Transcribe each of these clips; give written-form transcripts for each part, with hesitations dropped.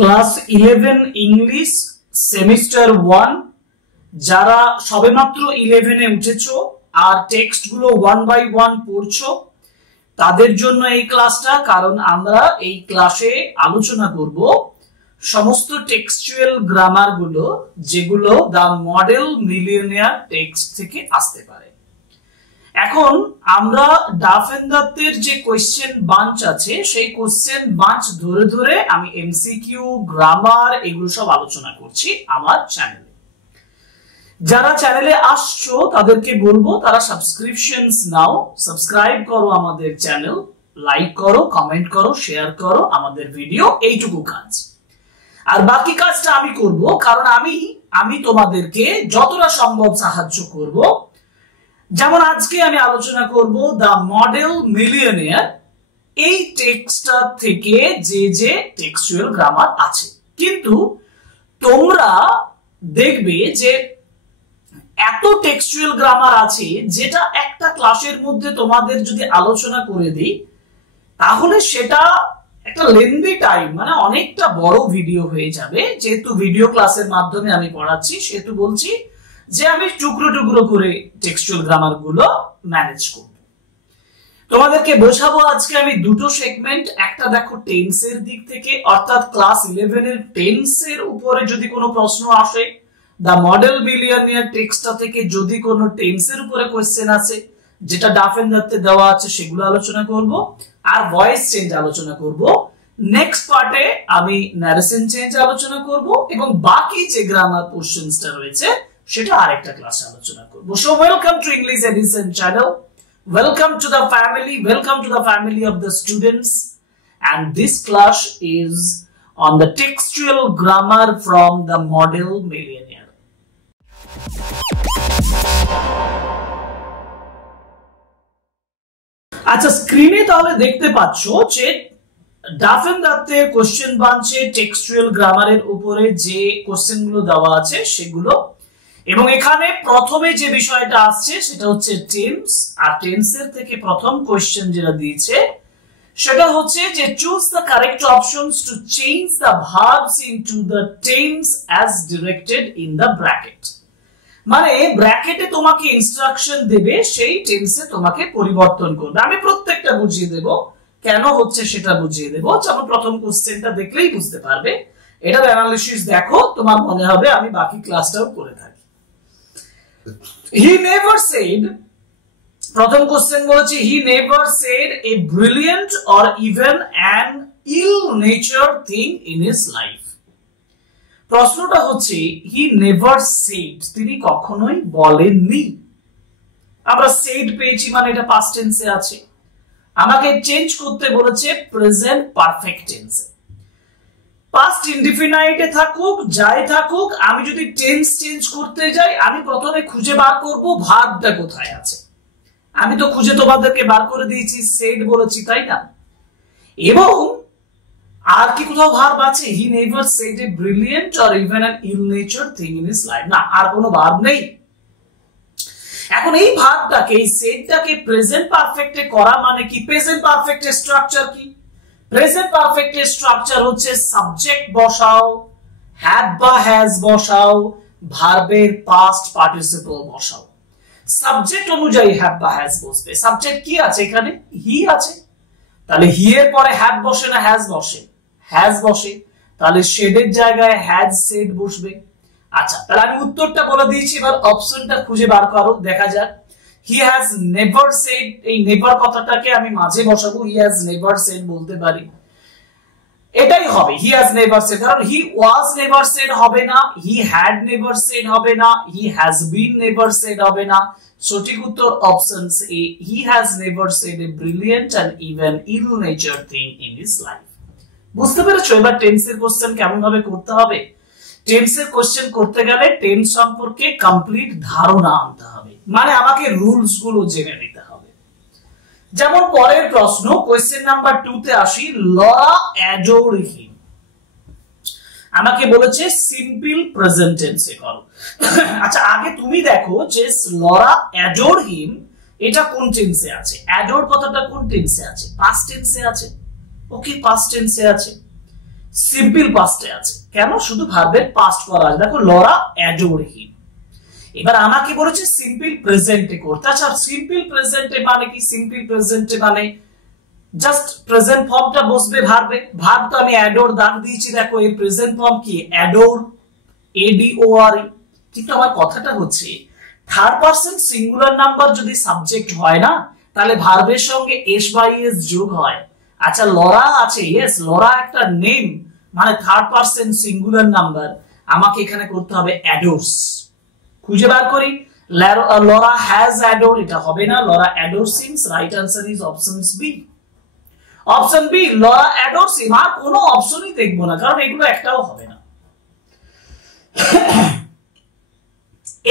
Class 11 English semester 1 যারা সবেমাত্র 11 এ উঠেছো আর text গুলো 1 বাই 1 পড়ছো তাদের জন্য এই ক্লাসটা। কারণ আমরা এই ক্লাসে আলোচনা করব সমস্ত টেক্সচুয়াল গ্রামার গুলো যেগুলো দা মডেল মিলিয়নিয়ার টেক্সট থেকে আসতে পারে। এখন আমরা ডাফ এন্ড দত্তের যে কোশ্চেন বাঞ্চ আছে সেই কোশ্চেন বাঞ্চ ধরে ধরে আমি এমসিকিউ গ্রামার এগুলো সব আলোচনা করছি আমার চ্যানেলে। যারা চ্যানেলে আসছো তাদেরকে বলবো তারা সাবস্ক্রিপশনস নাও, সাবস্ক্রাইব করো আমাদের চ্যানেল, লাইক করো, কমেন্ট করো, শেয়ার করো আমাদের ভিডিও, এইটুকু কাজ। আর বাকি কাজটা আমি করব, কারণ আমি তোমাদেরকে যতটা সম্ভব সাহায্য করব। যেমন আজকে আমি আলোচনা করব দা মডেল মিলিয়নিয়ার, এই টেক্সটটা থেকে যে যে টেক্সচুয়াল গ্রামার আছে। কিন্তু তোমরা দেখবে যে এত টেক্সচুয়াল গ্রামার আছে যেটা একটা ক্লাসের মধ্যে তোমাদের যদি আলোচনা করে দিই তাহলে সেটা একটা লেন্দি টাইম, মানে অনেকটা বড় ভিডিও হয়ে যাবে। যেহেতু ভিডিও ক্লাসের মাধ্যমে আমি পড়াচ্ছি সেহেতু বলছি যে আমি টুকরো টুকরো করে টেক্সচুয়াল গ্রামার গুলো ম্যানেজ করব। তোমাদেরকে বোঝাবো আজকে আমি দুটো সেগমেন্ট। একটা দেখো টেন্সের দিক থেকে, অর্থাৎ ক্লাস 11 এর টেন্সের উপরে যদি কোনো প্রশ্ন আসে, দা মডেল মিলিয়নিয়ার টেক্সটটা থেকে যদি কোনো টেন্সের উপরে কোশ্চেন আছে যেটা ডাফ এন্ড দত্তে দেওয়া আছে সেগুলো আলোচনা করব। আর ভয়েস চেঞ্জ আলোচনা করব। নেক্সট পার্টে আমি ন্যারেশন চেঞ্জ আলোচনা করব এবং বাকি যে গ্রামার পোরশনসটা রয়েছে সেটা আরেকটা ক্লাসে আলোচনা করব। So welcome to English edition channel, welcome to the family, welcome to the family of the students, and this class is on the textual grammar from the model millionaire. আচ্ছা, স্ক্রিনে তাহলে দেখতে পাচ্ছ যে ডাফ এন্ড দত্তের question বাঞ্চে textual গ্রামারের উপরে যে কোশ্চেন গুলো দেওয়া আছে সেগুলো, এবং এখানে প্রথমে যে বিষয়টা আসছে সেটা হচ্ছে টেন্স। আর টেন্সের থেকে প্রথম কোশ্চেন যেটা দিয়েছে সেটা হচ্ছে যে choose the correct options to change the verbs into the tense as directed in the bracket. মানে ব্র্যাকেটে তোমাকে ইনস্ট্রাকশন দেবে, সেই টেন্সে তোমাকে পরিবর্তন করবে। আমি প্রত্যেকটা বুঝিয়ে দেব, কেন হচ্ছে সেটা বুঝিয়ে দেব। যেমন প্রথম কোশ্চেনটা দেখলেই বুঝতে পারবে, এটার অ্যানালিসিস দেখো, তোমার মনে হবে আমি বাকি ক্লাসটাও করে থাকি। হি নেভার সেড, প্রথম কোশ্চেন বলেছে he never said a brilliant or even an ill nature thing in his life. প্রশ্নটা হচ্ছে হি নেভার সেড, তিনি কখনোই বলেননি। আমরা সেড পেয়েছি মানে এটা পাস্ট টেন্সে আছে। আমাকে চেঞ্জ করতে বলেছে প্রেজেন্ট পারফেক্ট টেন্সে। পাস্ট ইনডিফিনাইটে থাকুক যাই থাকুক, আমি যদি টেন্স চেঞ্জ করতে যাই আমি প্রথমে খুঁজে বার করব ভার্বটা কোথায় আছে। আমি তো খুঁজে তোমাদেরকে বার করে দিয়েছি, সেড বলেছি, তাই না? এবং আর কি কোথাও ভার্ব আছে? He never said a brilliant or even an ill nature thing in his life. না, আর কোনো ভার্ব নেই। এখন এই ভার্বটাকে, এই সেডটাকে প্রেজেন্ট পারফেক্টে করা মানে কি? প্রেজেন্ট পারফেক্টের স্ট্রাকচার কি? প্রেজেন্ট পারফেক্টের স্ট্রাকচার হচ্ছে সাবজেক্ট বসাও, হ্যাভ বা হ্যাজ বসাও, ভার্বের পাস্ট পার্টিসিপল বসাও। সাবজেক্ট অনুযায়ী হ্যাভ বা হ্যাজ বসবে। সাবজেক্ট কি আছে এখানে? হি আছে, তাহলে হি এর পরে হ্যাভ বসে না হ্যাজ বসে? হ্যাজ বসে, তাহলে শেডের জায়গায় হ্যাজ সেড বসবে। আচ্ছা, তাহলে আমি উত্তরটা বলে দিয়েছি, এবার অপশনটা খুঁজে বার করো, দেখা যাক। হি হ্যাজ নেভার সেড, এই নেভার কথাটাকে আমি মাঝে বসাবো, হি হ্যাজ নেভার সেড বলতে পারি, এটাই হবে হি হ্যাজ নেভার সেড। কারণ হি ওয়াজ নেভার সেড হবে না, হি হ্যাড নেভার সেড হবে না, he has been never said হবে না। সঠিক উত্তর option A, he has never said a brilliant and even ill nature thing in his life. বুঝতে পেরেছো এবার টেন্সের কোশ্চেন কেমন ভাবে করতে হবে? টেন্সের কোশ্চেন করতে গেলে টেন্স সম্পর্কে কমপ্লিট ধারণা আনতে হবে, মানে আমাকে রুলস গুলো জেনে নিতে হবে। যেমন পরের প্রশ্ন, কোশ্চেন নাম্বার 2 তে আসি। লরা অ্যাডোর হিম, আমাকে বলেছে সিম্পল প্রেজেন্ট টেন্সে করো। আচ্ছা, আগে তুমি দেখো যে লরা অ্যাডোর হিম এটা কোন টেন্সে আছে? অ্যাডোর কথাটা কোন টেন্সে আছে? পাস্ট টেন্সে আছে। ওকে, পাস্ট টেন্সে আছে। সিম্পল পাস্টে আছে। কেন? শুধু ভার্বের পাস্ট করা আছে। দেখো লরা অ্যাডোর হিম। এবার আমাকে বলেছে সিম্পল প্রেজেন্টে করতে। আচ্ছা সিম্পল প্রেজেন্টে মানে কি? সিম্পল প্রেজেন্টে মানে জাস্ট প্রেজেন্ট ফর্মটা বসবে ভার্বে। ভার্ব তো আমি অ্যাডোর দাগ দিয়েছি, দেখো এই প্রেজেন্ট ফর্ম কি? Adore, ADOR। কিন্তু আমার কথাটা হচ্ছে থার্ড পারসন সিঙ্গুলার নাম্বার যদি সাবজেক্ট হয় না, তাহলে ভার্বের সঙ্গে এস বাই এস যোগ হয়। আচ্ছা লরা আছে, ইয়েস লরা একটা নেম, মানে থার্ড পারসন সিঙ্গুলার নাম্বার, আমাকে এখানে করতে হবে অ্যাডোরস। খুঁজে বার করি, লরা হ্যাজ অ্যাডোর, এটা হবে না। Laura adores him, right answer is option B. Option B, Laura adores him. আর কোনো অপশনই দেখবো না, কারণ এগুলো একটাও হবে না।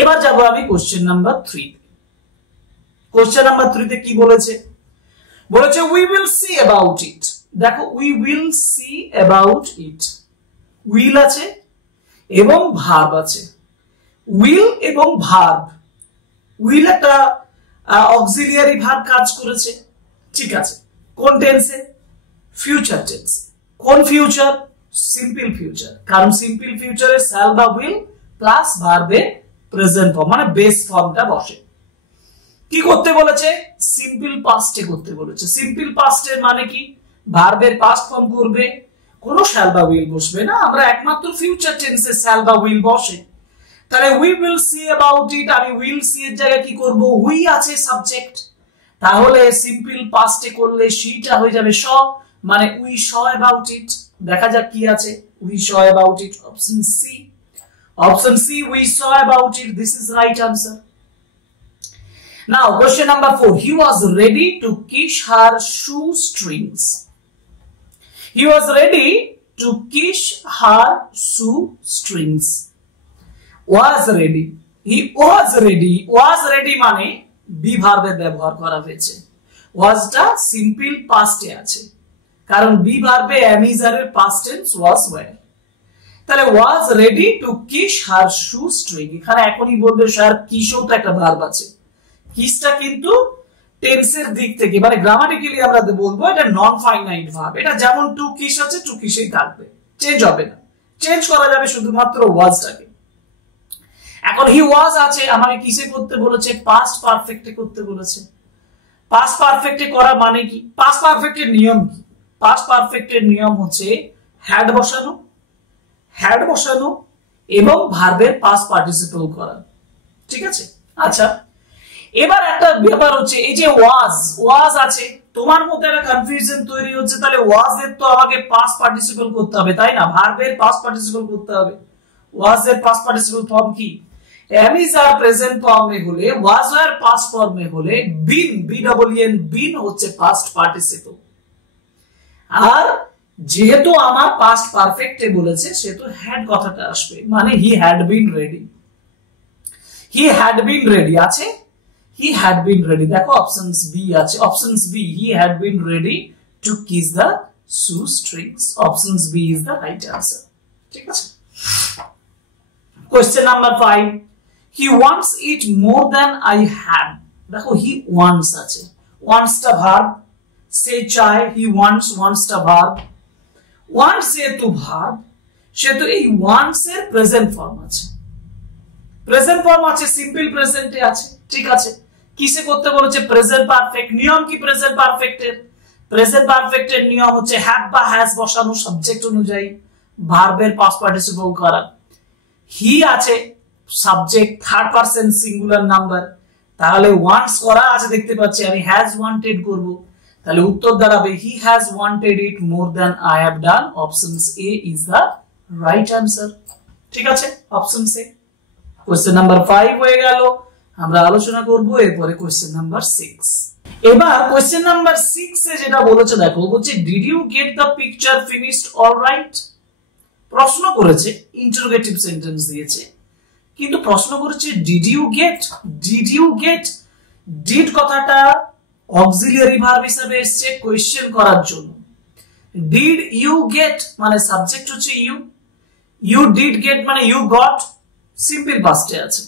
এবার যাবো আমি কোশ্চেন নাম্বার 3। কোশ্চেন নাম্বার 3 তে কি বলেছে? বলেছে we will see about it. দেখো we will see about it, will আছে এবং ভার্ব আছে। উইল এবং ভার্ব, উইল একটা অক্সিলিয়ারি ভার্ব কাজ করেছে, ঠিক আছে। কোন টেন্সে? Future tense. কোন ফিউচার? সিম্পল ফিউচার, কারণ সিম্পল ফিউচারে শ্যাল বা উইল প্লাস ভার্বে প্রেজেন্ট ফর্ম মানে বেস ফর্মটা বসে। কি করতে বলেছে? সিম্পল পাস্টে করতে বলেছে। সিম্পল পাস্টের মানে কি? ভার্বের পাস্ট ফর্ম করবে, কোনো শ্যাল বা উইল বসবে না, আমরা একমাত্র ফিউচার টেন্সে শ্যাল বা উইল বসে। তাহলে উই উইল সি অ্যাবাউট ইট, আমি উইল সি এর জায়গায় কি করব? উই আছে সাবজেক্ট, তাহলে সিম্পল পাস্টে করলে সিটা হয়ে যাবে শ, মানে উই শ অ্যাবাউট ইট। দেখা যাক কি আছে। We saw about it, option C. Option C, we saw about it, this is right answer. Now question number 4, he was ready to kiss her shoestrings. He was ready to kiss her shoestrings. Was ready, he was ready, was ready মানে B ভার্বের ব্যবহার করা হয়েছে। was টা simple পাস্টে আছে, কারণ B ভার্বে am is are এর পাস্ট টেন্স was were। তাহলে was ready to kiss her shoestring, এখানে এখনই বলবে স্যার কিসও তো একটা ভার্ব আছে। কিসটা কিন্তু টেন্সের দিক থেকে মানে গ্রামাটিক্যালি আমরা বলবো এটা নন ফাইনাইট ভার্ব। এটা যেমন টু কিস আছে টু কিসেই থাকবে, চেঞ্জ হবে না। চেঞ্জ করা যাবে শুধুমাত্র ওয়াজটাকে। এখন হি ওয়াজ আছে, আমাকে কিসে করতে বলেছে? পাস্ট পারফেক্টে করতে বলেছে। পাস্ট পারফেক্টে করা মানে কি? পাস্ট পারফেক্টের নিয়ম কি? পাস্ট পারফেক্টের নিয়ম হচ্ছে হ্যাড বসানো, হ্যাড বসানো এবং ভার্বের পাস্ট পার্টিসিপল করা, ঠিক আছে। আচ্ছা এবার একটা ব্যাপার হচ্ছে এই যে ওয়াজ, ওয়াজ আছে, তোমার মধ্যে একটা কনফিউশন তৈরি হচ্ছে, তাহলে ওয়াজ এর তো আমাকে পাস্ট পার্টিসিপল করতে হবে, তাই না? ভার্বের পাস্ট পার্টিসিপল করতে হবে। ওয়াজ এর পাস্ট পার্টিসিপল ফর্ম কি? am is are প্রেজেন্ট ফর্মে হলে, was were পাস্ট ফর্মে হলে been, BEEN, been হচ্ছে পাস্ট পার্টিসিপল। আর যেহেতু আমার পাস্ট পারফেক্টে বলেছে সেহেতু হ্যাড কথাটা আসবে, মানে he had been ready. He had been ready আছে, he had been ready, দেখো অপশনস বি আছে, options B, he had been ready to kiss the shoestrings, options B is the right answer, ঠিক আছে। Question number 5, he wants it more than I had, দেখো he wants আছে, wants টা verb, সে চায়, he wants, wants টা verb, wants যেহেতু verb সেহেতু এই wants এর প্রেজেন্ট ফর্ম আছে, প্রেজেন্ট ফর্ম আছে, সিম্পল প্রেজেন্টে আছে, ঠিক আছে। কিসে করতে বলেছে? Present perfect. নিয়ম কি প্রেজেন্ট পারফেক্টের? প্রেজেন্ট পারফেক্টের নিয়ম হচ্ছে হ্যাভ বা হ্যাজ বসানো সাবজেক্ট অনুযায়ী ভার্বের পাস্ট পার্টিসিপল করা। হি আছে subject, third person singular number, তাহলে ওয়ান্টস করা আছে দেখতে পাচ্ছি, আমি হ্যাজ ওয়ান্টেড করব, তাহলে উত্তর দাঁড়াবে he has wanted it more than I have done, options A is the right answer, ঠিক আছে। Option C. কোশ্চেন নাম্বার 5 হয়ে গেল, আমরা আলোচনা করব এরপরে কোশ্চেন নাম্বার 6। এবার কোশ্চেন নাম্বার 6 এ যেটা বলেছে দেখো, বলছে did you get the picture finished alright. প্রশ্ন করেছে, ইন্টারোগেটিভ সেন্টেন্স দিয়েছে, কিন্তু প্রশ্ন করেছে did you get, did you get, did কথাটা অক্সিলিয়ারি ভার্ব হিসেবে এসেছে কোয়েশ্চেন করার জন্য। ডিড ইউ গেট মানে সাবজেক্ট হচ্ছে ইউ, ইউ ডিড গেট মানে ইউ গট সিম্পল পাস্টে আছে।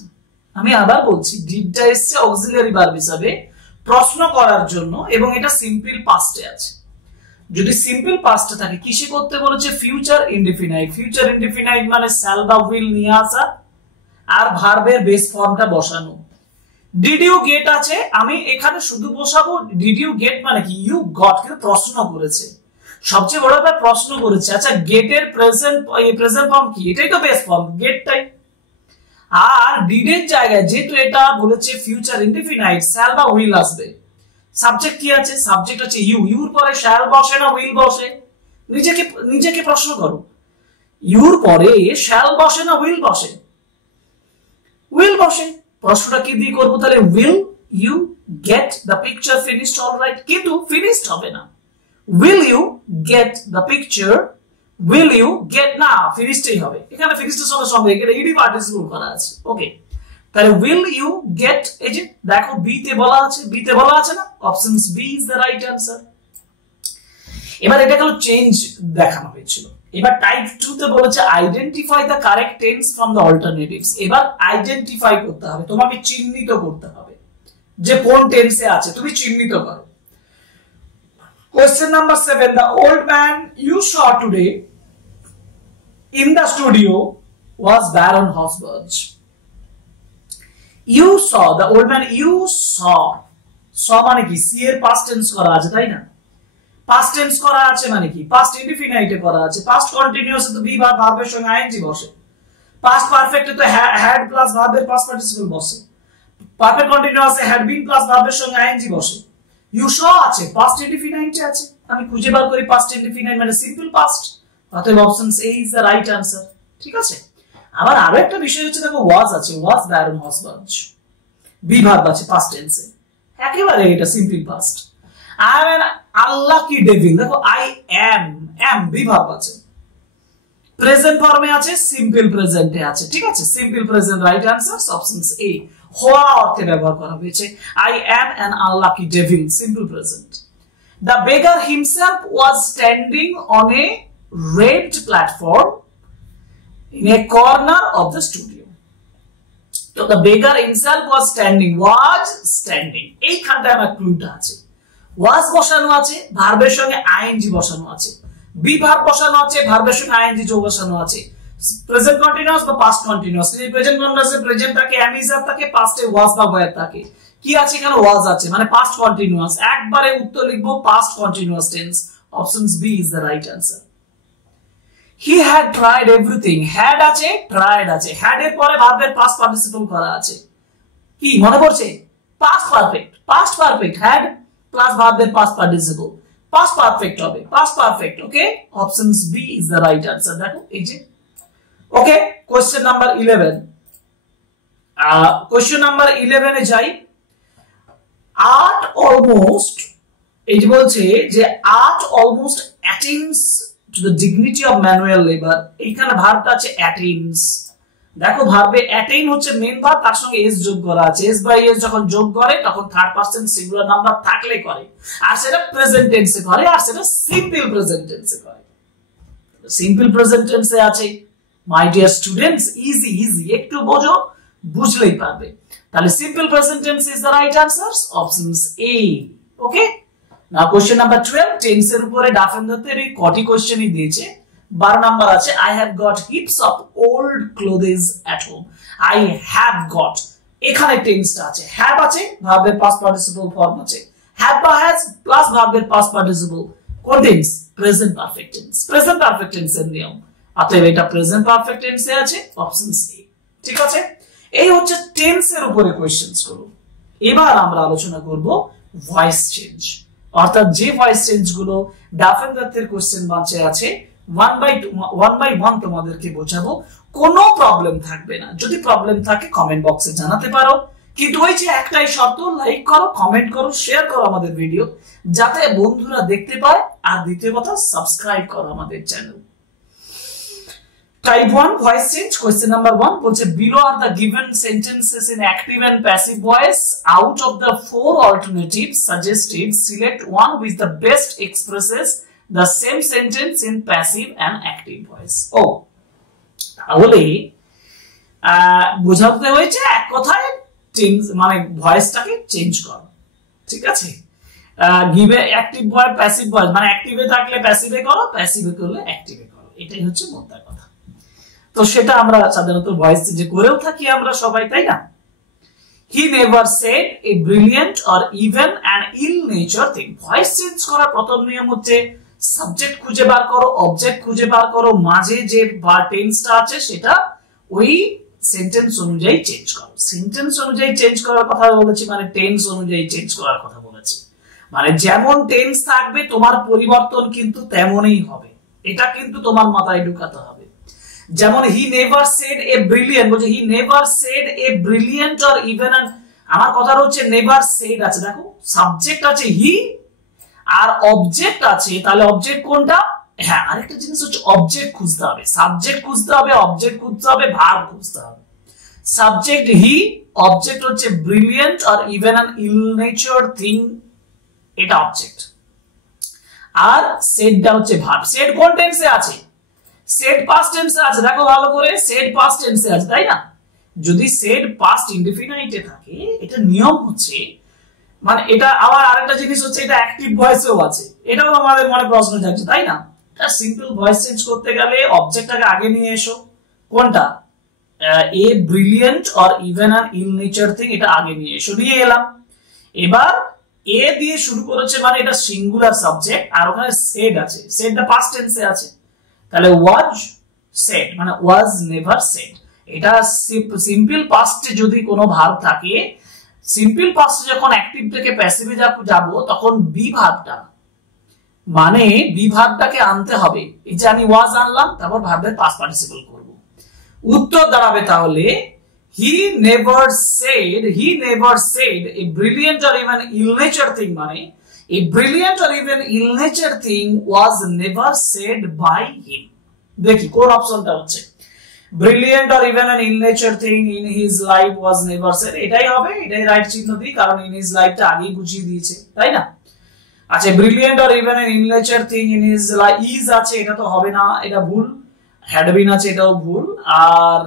আমি আবার বলছি ডিডটা এসেছে অক্সিলিয়ারি ভার্ব হিসেবে প্রশ্ন করার জন্য এবং এটা সিম্পল পাস্টে আছে। যদি সিম্পল পাস্টে থাকে কিসে করতে বলেছে ফিউচার ইনডিফিনাইট ফিউচার ইনডিফিনাইট মানে শ্যাল বা উইল নিয়ে আসা আর ভার্বের বেস ফর্মটা বসানো ডিড ইউ গেট আছে আমি এখানে শুধু বসাবো ডিড ইউ গেট মানে কি ইউ গট কিন্তু প্রশ্ন করেছে সবচেয়ে বড় ব্যাপার প্রশ্ন করেছে আচ্ছা গেটের প্রেজেন্ট ফর্ম কি এটাই তো বেস ফর্ম গেটটাই আর ডিড এর জায়গায় যেহেতু এটা বলেছে ফিউচার ইনডিফিনাইট শ্যাল বা উইল আসবে সাবজেক্ট কি আছে সাবজেক্ট হচ্ছে ইউ ইউর পরে শ্যাল বসে না উইল বসে নিজেকে প্রশ্ন করো ইউর পরে শ্যাল বসে না উইল বসে উইল বসে প্রশ্নটা কি দিয়ে করবো তাহলে will you get the picture finished alright কিন্তু ফিনিশড হবে না will you get the picture will you get না ফিনিশডই হবে এখানে ফিনিশডের সঙ্গে সঙ্গে এখানে ইডি পার্টিসিপল করা আছে ওকে তাহলে উইল ইউ গেট এই যে দেখো বি তে বলা আছে না options B is the right answer এবার এটা হলো চেঞ্জ দেখানো হয়েছিল এবার টাইপ 2 তে বলেছে identify the correct tense from the alternatives এবার আইডেন্টিফাই করতে হবে তোমাকে চিহ্নিত করতে হবে যে কোন টেন্সে আছে তুমি চিহ্নিত করো question number 7 the old man you saw today in the studio was Baron Hausberg you saw the old man you saw মানে কি সি এর পাস্ট টেন্স করা আছে তাই না পাস্ট টেন্স করা আছে মানে কি পাস্ট ইনডিফিনাইটে করা আছে পাস্ট কন্টিনিউয়াস এ তো বি বা ভার্বের সঙ্গে আইএনজি বসে পাস্ট পারফেক্টে তো হ্যাড প্লাস ভার্বের পাস্ট পার্টিসিপল বসে পারফেক্ট কন্টিনিউয়াসে হ্যাড বিন প্লাস ভার্বের সঙ্গে আইএনজি বসে ইউ শ আছে পাস্ট ইনডিফিনাইটে আছে আমি খুঁজে বার করি পাস্ট ইনডিফিনাইট মানে সিম্পল পাস্ট অতএব options A is the right answer ঠিক আছে আবার আরো একটা বিষয় হচ্ছে দেখো ওয়াজ আছে was Baron Hausberg be verb আছে পাস্ট টেন্সে একেবারে এটা simple past I am an unlucky devil দেখো I am বি ভার্ব আছে প্রেজেন্ট ফর্মে আছে সিম্পল প্রেজেন্টে আছে ঠিক আছে simple present right answer options A হওয়া অর্থে ব্যবহার করা হয়েছে I am an unlucky devil simple present The beggar himself was standing on a red platform in a corner of the studio তো the beggar himself was standing এইখানটা আমার ক্লুটা আছে ওয়াজ বসানো আছে ভার্বের সঙ্গে আইএনজি বসানো আছে বি ভার্ব বসানো আছে ভার্বের সঙ্গে আইএনজি যোগ বসানো আছে প্রেজেন্ট কন্টিনিউয়াস বা পাস্ট কন্টিনিউয়াস যদি প্রেজেন্ট কন্টিনিউয়াসে প্রেজেন্ট থাকে am is are থাকে পাস্টে ওয়াজ বা ওয়্যার থাকে কি আছে এখানে ওয়াজ আছে মানে পাস্ট কন্টিনিউয়াস একবারে উত্তর লিখবো past continuous tense options B is the right answer he had tried everything had আছে ট্রাইড আছে হ্যাড এর পরে ভার্বের পাস্ট পার্টিসিপল করা আছে কি মনে পড়ছে past perfect had plus verb past participle past perfect হবে past perfect okay options B is the right answer দেখো এই যে okay question number 11 question number 11 এ যাই art almost এই যে বলছে যে art almost attains to the dignity of manual labor এইখানে ভার্বটা আছে attains দেখো ভার্বে অ্যাটেইন হচ্ছে মেইন ভার্ব তার সঙ্গে এস যোগ করা আছে এস বাই এস যখন যোগ করে তখন থার্ড পারসন সিঙ্গুলার নাম্বার থাকলে করে আর সেটা প্রেজেন্ট টেন্সে করে আর সেটা সিম্পল প্রেজেন্ট টেন্সে করে সিম্পল প্রেজেন্ট টেন্সে আছে মাই ডিয়ার স্টুডেন্টস ইজি একটু বোঝো বুঝলেই পারবে তাহলে simple present tense is the right answer options A okay now question number 12 টেন্সের উপরে ডাফেন্দাতের এই কটি কোশ্চেনই দিয়েছে 12 নাম্বার আছে I have got heaps of old clothes at home I have got এখানে টেন্সটা আছে have আছে ভার্বের পাস্ট পার্টিসিপল ফর্ম আছে have বা has প্লাস ভার্বের পাস্ট পার্টিসিপল কোন টেন্স প্রেজেন্ট পারফেক্ট টেন্স এর নিয়ম অতএব এটা প্রেজেন্ট পারফেক্ট টেন্সে আছে অপশন সি ঠিক আছে এই হচ্ছে টেন্সের উপরে কোশ্চেনস গুলো এবার আমরা আলোচনা করব ভয়েস চেঞ্জ অর্থাৎ যে ভয়েস চেঞ্জ গুলো ডাফেন্দাতের কোশ্চেন বাঁচে আছে one by one তোমাদেরকে বোঝাবো কোনো প্রবলেম থাকবে না যদি প্রবলেম থাকে কমেন্ট বক্সে জানাতে পারো কিন্তু ওই যে একটাই শর্ত লাইক করো কমেন্ট করো শেয়ার করো আমাদের ভিডিও যাতে বন্ধুরা দেখতে পায় আর দ্বিতীয় কথা সাবস্ক্রাইব করো আমাদের channel type 1 voice change question number 1 বলছে below are the given sentences in active and passive voice out of the four alternatives suggested select one which the best expresses the same sentence in passive and active voice তাহলে বোঝাতে হয়েছে এক কথায় change মানে ভয়েসটাকে change করো ঠিক আছে গিভে active verb passive verb, মানে অ্যাক্টিভে থাকলে প্যাসিভে করো, প্যাসিভে করলে অ্যাক্টিভে করো, এটাই হচ্ছে মোদ্দা কথা। তো সেটা আমরা সাধারণত ভয়েস চেঞ্জে করেও থাকি আমরা সবাই, তাই না? He never said a brilliant or even an ill-natured thing. Voice change করার প্রথম নিয়ম হচ্ছে সাবজেক্ট খুঁজে বার করো, অবজেক্ট খুঁজে বার করো, মাঝে যে টেন্সটা আছে সেটা ওই সেন্টেন্স অনুযায়ী চেঞ্জ করো। সেন্টেন্স অনুযায়ী চেঞ্জ করার কথা বলেছি, মানে টেন্স অনুযায়ী চেঞ্জ করার কথা বলেছি, মানে যেমন টেন্স থাকবে তোমার পরিবর্তন কিন্তু তেমনই হবে, এটা কিন্তু তোমার মাথায় ঢুকাতে হবে। যেমন he never said a brilliant, বলছে he never said a brilliant or even an, আমার কথা হচ্ছে নেভার সেড আছে, দেখো সাবজেক্ট আছে হি আর অবজেক্ট আছে, তাহলে অবজেক্ট কোনটা? হ্যাঁ, আরেকটা জিনিস হচ্ছে অবজেক্ট খুঁজতে হবে, সাবজেক্ট খুঁজতে হবে, অবজেক্ট খুঁজতে হবে, ভার্ব খুঁজতে হবে। সাবজেক্ট হি, অবজেক্ট হচ্ছে brilliant or even an ill-natured thing, এটা অবজেক্ট, আর সেডটা হচ্ছে ভার্ব। সেড কোন টেন্সে আছে? সেড পাস্ট টেন্সে আছে, দেখো ভালো করে, সেড পাস্ট টেন্সে আছে, তাই না? যদি সেড পাস্ট ইনডিফিনাইটে থাকে, এটা নিয়ম হচ্ছে, মানে এটা আবার আরেকটা জিনিস হচ্ছে এটা অ্যাক্টিভ ভয়েসেও আছে, এটাও আমাদের মনে প্রশ্ন যাচ্ছে, তাই না? এটা সিম্পল ভয়েস চেঞ্জ করতে গেলে অবজেক্টটাকে আগে নিয়ে এসো, কোনটা? A brilliant or even an ill-natured thing, এটা আগে নিয়ে এসো, নিয়ে এলাম। এবার এ দিয়ে শুরু করেছে মানে এটা সিঙ্গুলার সাবজেক্ট, আর ওখানে সেড আছে, সেডটা পাস্ট টেন্সে আছে, তাহলে ওয়াজ সেড মানে ওয়াজ নেভার সেড। এটা সিম্পল পাস্টে যদি কোনো ভার্ব থাকে, সিম্পল পাস্টে যখন অ্যাক্টিভ থেকে প্যাসিভে যাব তখন বি ভার্বটা, মানে বি ভার্বটাকে আনতে হবে। এই যে আমি ওয়াজ আনলাম, তারপর ভার্বের পাস্ট পার্টিসিপল করব, উত্তর দাঁড়াবে তাহলে he never said a brilliant or even ill-natured thing, মানে a brilliant or even ill-natured thing was never said by him। দেখি কোন অপশনটা হচ্ছে brilliant or even an ill-natured thing in his life was never said, এটাই হবে, এটাই right চিহ্ন দিই, কারণ in his life টা আগেই বুঝিয়ে দিয়েছে, তাই না? আচ্ছা, brilliant or even an ill-natured thing in his life is আছে, এটা তো হবে না, এটা ভুল। had been আছে, এটাও ভুল, আর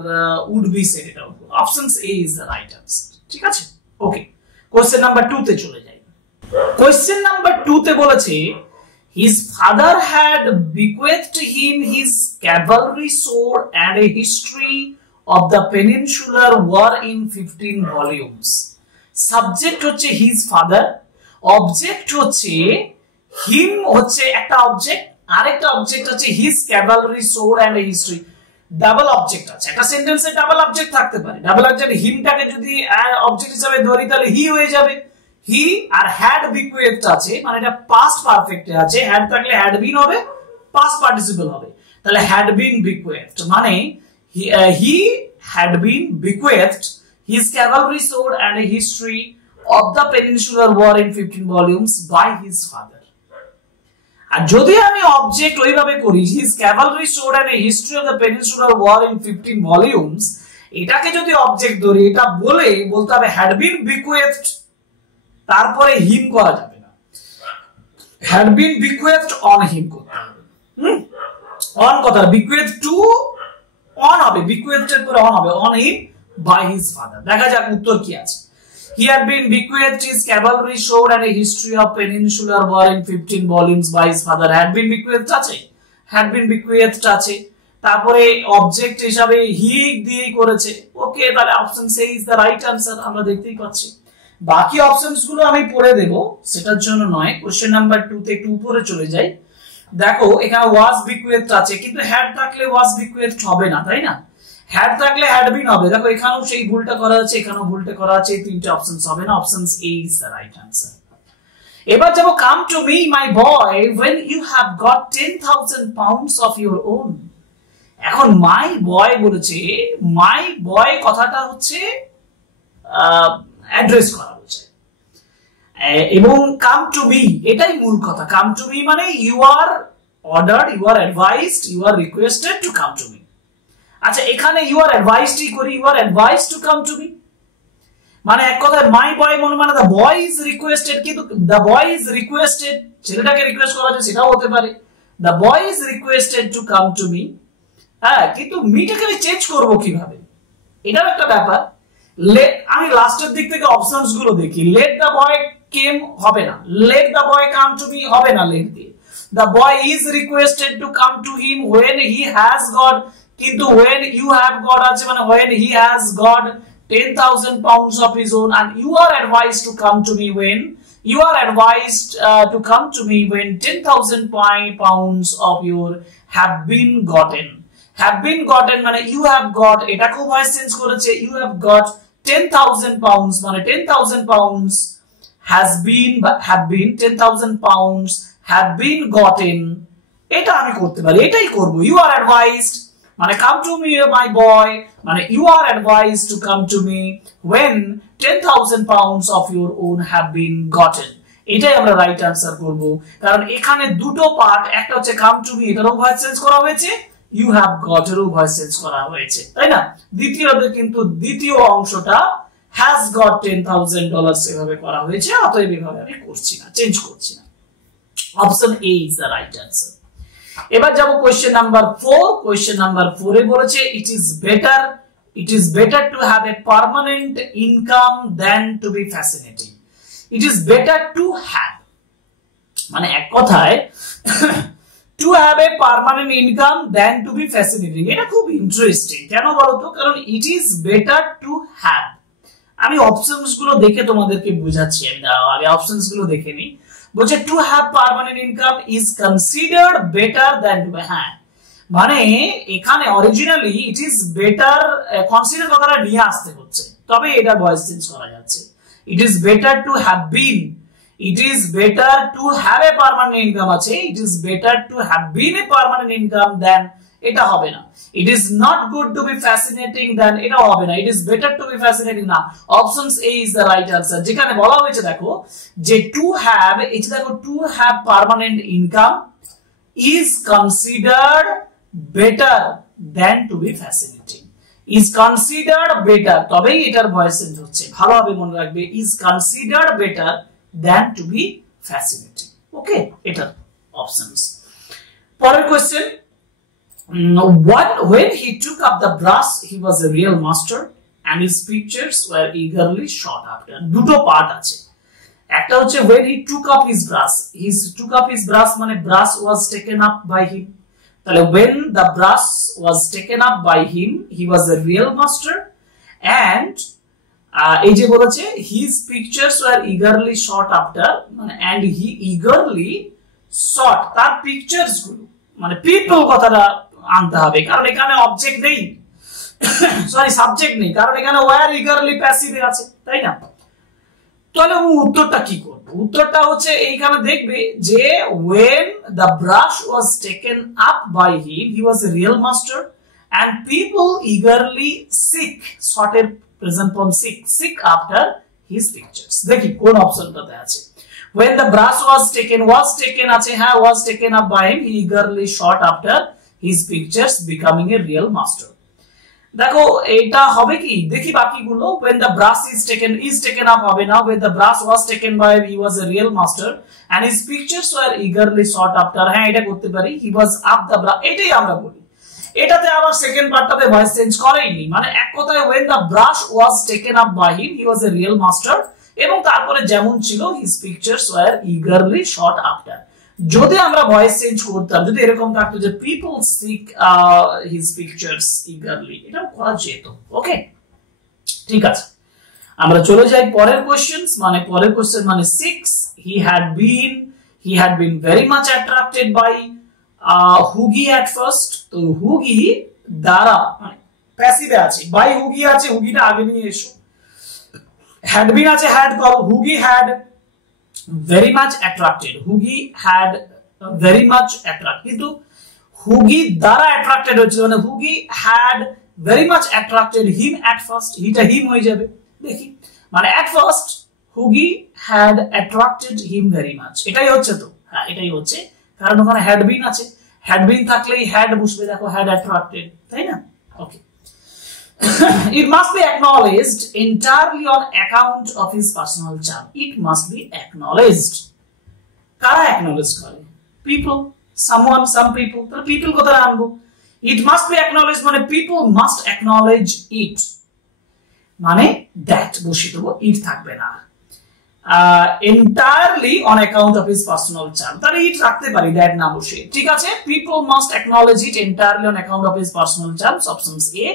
would be said, এটাও ভুল। Option A is the right answer, ঠিক আছে? ওকে, কোশ্চেন নাম্বার 2 তে চলে যাই। কোশ্চেন নাম্বার 2 তে বলেছে his father had bequeathed him his cavalry sword and a history of the peninsular war in 15 volumes। Subject হচ্ছে his father, অবজেক্ট হচ্ছে him, হচ্ছে একটা অবজেক্ট, আরেকটা অবজেক্ট হচ্ছে his cavalry sword and a history, double object আছে। একটা সেন্টেন্সে double object থাকতে পারে, ডাবল অবজেক্ট হিমটাকে যদি অবজেক্ট হিসেবে ধরি তাহলে হি হয়ে যাবে, হি, আর হ্যাড বিকুয়েথড আছে, মানে এটা পাস্ট পারফেক্টে আছে, হ্যাড থাকলে হ্যাড বিন হবে, পাস্ট পার্টিসিপল হবে, তাহলে হ্যাড বিন বিকুয়েথড মানে he had been bequeathed his cavalry sword and a history of the peninsular war in 15 volumes by his father। আর যদি আমি অবজেক্ট ওইভাবে করি his cavalry sword and a history of the peninsular war in 15 volumes, এটাকে যদি object ধরি, এটা বলতে হবে had been bequeathed, তারপরে him করা যাবে না, had been bequeathed on him করতে হবে। on কথা bequeathed to on হবে, bequeathed এর পরে on হবে, on him by his father। দেখা যাক উত্তর কি আছে। He had been bequeathed his cavalry sword and a history of peninsular war in 15 volumes by his father। had been bequeathed আছে, had been bequeathed আছে, তারপরে অবজেক্ট হিসাবে he দিয়েই করেছে। ওকে, তাহলে option C is the right answer, আমরা দেখতেই পাচ্ছি। বাকি অপশনস গুলো আমি পড়ে দেব, সেটার জন্য নয়। কোশ্চেন নাম্বার 2 তে একটু উপরে চলে যাই। দেখো এখানে was bequeathed আছে, কিন্তু had থাকলে was bequeathed হবে না, তাই না? হ্যাড থাকলে হ্যাড বিন হবে, দেখো এখানেও সেই ভুলটা করা আছে, এখানেও ভুলটা করা আছে, তিনটে অপশনস হবে না, options A is the right answer. এবার যাব come to me my boy when you have got 10,000 pounds of your own। এখন মাই বয় বলেছে, মাই বয় কথাটা হচ্ছে অ্যাড্রেস করা হচ্ছে, এবং কাম টু মি এটাই মূল কথা। কাম টু মি মানে you are ordered, you are advised, you are requested to come to me. আচ্ছা, এখানে ইউ আর অ্যাডভাইসড করি, you are advised to come to me, মানে এক কথায় মাই বয় মানে দ্য বয় ইজ রিকোয়েস্টেড, কিন্তু the boy is requested, ছেলেটাকে request করা যায় সেটাও হতে পারে, the boy is requested to come to me. হ্যাঁ, কিন্তু মিটাকে আমি চেঞ্জ করব কিভাবে, এটাও একটা ব্যাপার। আমি লাস্টের দিক থেকে অপশনস গুলো দেখি। লেট দ্য বয় came হবে না, let the boy come to me হবে না let দিয়ে, the boy is requested to come to him when he has got, কিন্তু when you have got আছে মানে when he has got 10,000 pounds of his own, and you are advised to come to me when you are advised to come to me when 10,000 pounds of your have been gotten. Have been gotten মানে you have got, এটা খুব voice change করেছে, you have got 10,000 pounds মানে 10,000 pounds has been 10,000 pounds have been gotten, এটা আমি করতে পারি, এটাই করব। you are advised মানে come to me my boy মানে you are advised to come to me when 10,000 pounds of your own have been gotten, এটাই আমরা রাইট আনসার করব। কারণ এখানে দুটো পার্ট, একটা হচ্ছে come to me এটারও ভয়েস চেঞ্জ করা হয়েছে, you have got এরও ভয়েস চেঞ্জ করা হয়েছে, তাই না? দ্বিতীয় অংশটা has got $10,000 এভাবে করা হয়েছে, অতএব এভাবে আমি করছি না, চেঞ্জ করছি না। Option A is the right answer. এবার যাব কোশ্চেন নাম্বার 4। কোশ্চেন নাম্বার 4 এ বলেছে it is better to have a permanent income than to be fascinating. It is better to have মানে এক কথায় to have a permanent income than to be fascinating, এটা খুব interesting. কেন বলতো? কারণ it is better to have, আমি options গুলো দেখে তোমাদেরকে বোঝাচ্ছি। আমি আগে অপশনস গুলো দেখে নিই। বলছে two have permanent income is considered better than to have, মানে এখানে originally it is better, consider কথাটা নিয়ে আসতে হচ্ছে, তবে এটা ভয়েস চেঞ্জ করা যাচ্ছে। It is better to have been, it is better to have a permanent income আছে, it is better to have been a permanent income than, এটা হবে না। It is not good to be fascinating than, এটা হবে না। It is better to be fascinating না, option A is the right answer. যেখানে বলা হয়েছে দেখো যে টু হ্যাভ, এই যে দেখো to have permanent income is considered better than to be fascinating, is considered better, তবেই এটার ভয়েস চেঞ্জ হচ্ছে, ভালোভাবে মনে রাখবে, is considered better than to be fascinating. Okay, এটা অপশনস। পরের question, when he took up the brush he was a real master and his pictures were eagerly sought after. দুটো part আছে, একটা হচ্ছে when he took up his brush, took up his brush মানে brush was taken up by him, তাহলে when the brush was taken up by him he was a real master, and এই যে বলেছে his pictures were eagerly sought after মানে and he eagerly sought, তার pictures গুলো মানে people কথাটা আনতে হবে, কারণ এখানে অবজেক্ট নেই, সরি সাবজেক্ট নেই, কারণ এখানে ওয়্যার ইগারলি প্যাসিভে আছে, তাই না? তাহলে উত্তরটা কি করব? উত্তরটা হচ্ছে এইখানে দেখবে যে when the brush was taken up by him he was a real master and people eagerly sought এর present form seek after his pictures। দেখি কোন অপশনটাতে আছে। when the brush was taken আছে, হ্যাঁ was taken up by him, he eagerly sought after his pictures becoming a real master। দেখো এটা হবে কি, দেখি বাকিগুলো। when the brush is taken up হবে না, when the brush was taken by him he was a real master and his pictures were eagerly sought after, হ্যাঁ এটা করতে পারি, he was up the brush, এটাই আমরা বলি। এটাতে আবার সেকেন্ড পার্টটাতে ভয়েস চেঞ্জ করেইনি, মানে এক কথায় when the brush was taken up by him he was a real master, এবং তারপরে যেমন ছিল his pictures were eagerly sought after। যদি আমরা ভয়েস চেঞ্জ করতাম, যদি এরকম থাকতো যে people seek his pictures eagerly, এটা করা যেত। ওকে, ঠিক আছে, আমরা চলে যাই পরের কোশ্চেনস। মানে পরের কোশ্চেন মানে 6, he had been very much attracted by হুগি at first। তো হুগি দ্বারা মানে প্যাসিভে আছে, বাই হুগি আছে, হুগিটা আগে নিয়ে এসো, had been আছে, had করো, হুগি had very much attracted, হুগি had very much attracted, কিন্তু হুগি দ্বারা attracted হচ্ছে, মানে হুগি had very much attracted him at first, হিটা হিম হয়ে যাবে। দেখি মানে at first হুগি had attracted him very much, এটাই হচ্ছে তো, হ্যাঁ এটাই হচ্ছে, কারণ ওখানে had been আছে, had been থাকলেই had বসবে, দেখো had attracted, তাই না? ওকে, it must be acknowledged entirely on account of his personal charm, it must be acknowledged, কারা acknowledge করে? people, someone, some people, তাহলে people কোথায় আনবো? it must be acknowledged মানে people must acknowledge it, মানে that বসিয়ে দেবো, it থাকবে না। entirely on account of his personal charm, তাহলে ইট রাখতে পারি, দ্যাট না বসে, ঠিক আছে। People must acknowledge it entirely on account of his personal charms, option A,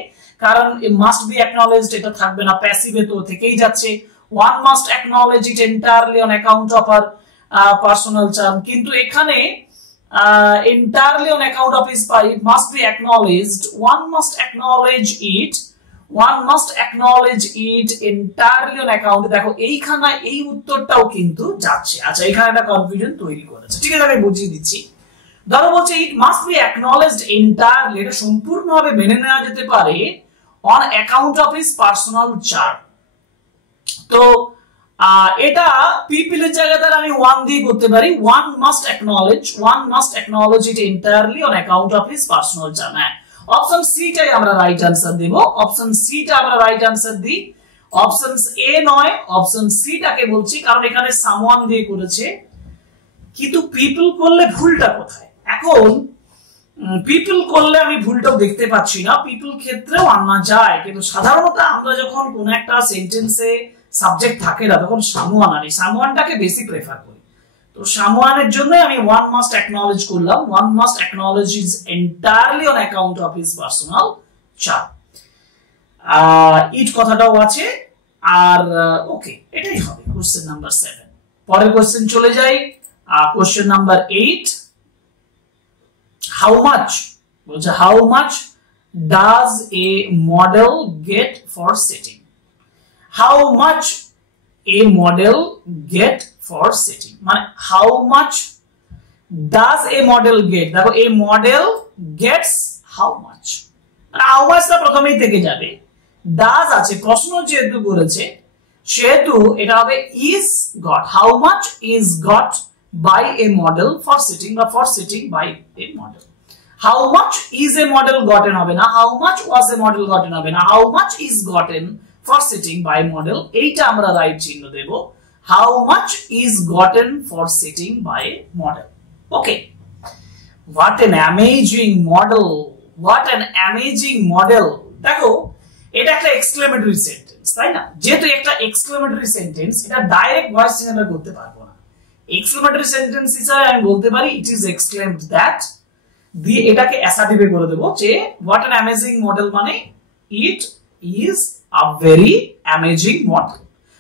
কারণ মাস্ট বি অ্যাকনলেজড এটা থাকবে না, প্যাসিভে তো থেকেই যাচ্ছে। One must acknowledge it entirely on account of her personal charm, কিন্তু এখানে entirely on account of his it must be acknowledged, one must acknowledge it, one must acknowledge it entirely on account, দেখো এইখানে এই উত্তরটাও কিন্তু যাচ্ছে। আচ্ছা, এখানে একটা কনফিউশন তৈরি করেছে, ঠিক আছে, আমি বুঝিয়ে দিচ্ছি। ধরো বলছে it must be acknowledged entirely, এটা সম্পূর্ণভাবে মেনে নেওয়া যেতে পারে on account of his personal charm, তো এটা পিপল এর জায়গাতে আমি ওয়ান দিয়ে করতে পারি, one must acknowledge it entirely on account of his personal charm. হ্যাঁ, অপশন সি টাই আমরা রাইট আনসার দেব, অপশন সি টা আমরা রাইট আনসার দিই, অপশন এ নয়, অপশন সি টাকে বলছি, কারণ এখানে সামওয়ান দিয়ে করেছে, কিন্তু পিপল করলে ভুলটা কোথায়? এখন পিপল করলে আমি ভুলটাও দেখতে পাচ্ছি না, পিপল ক্ষেত্রেও আনা যায়, কিন্তু সাধারণত আমরা যখন কোন একটা সেন্টেন্সে সাবজেক্ট থাকে না তখন সামওয়ান আনি, সামওয়ানটাকে বেশি প্রেফার করি, তো সামওয়ানের জন্য আমি ওয়ান মাস্ট অ্যাকনলেজ করলাম, one must acknowledge is entirely on account of his personal charm. It কথাটাও আছে, আর ওকে, এটাই হবে কোশ্চেন নাম্বার 7। পরের কোশ্চেন চলে যাই, কোশ্চেন নাম্বার 8, হাউ মাচ, বলছে how much does a model get for setting, how much a model get for setting, মানে how much does a model get, দেখো a model gets how much, how much টা প্রথমেই থেকে যাবে, does আছে, প্রশ্ন যেহেতু করেছে সেহেতু এটা হবে is got, how much is got by a model for setting বা for setting by a model, how much is a model gotten হবে না, how much was a model gotten হবে না, how much is gotten for setting by model, এইটা আমরা right চিহ্ন দেব, how much is gotten for setting by model। Okay, what an amazing model, what an amazing model, দেখো এটা একটা exclamatory sentence, তাই না? যেহেতু একটা এক্সক্লেমেটরি সেন্টেন্স, এটা ডাইরেক্ট ভয়েস চেঞ্জ করতে পারবো না, এক্সক্লেমেটরি সেন্টেন্স হিসেবে আমি বলতে পারি ইট ইজ এক্সক্লেমড দ্যাট, দিয়ে এটাকে অ্যাসার্টিভে করে দেব যে what an amazing model মানে it is a very amazing model,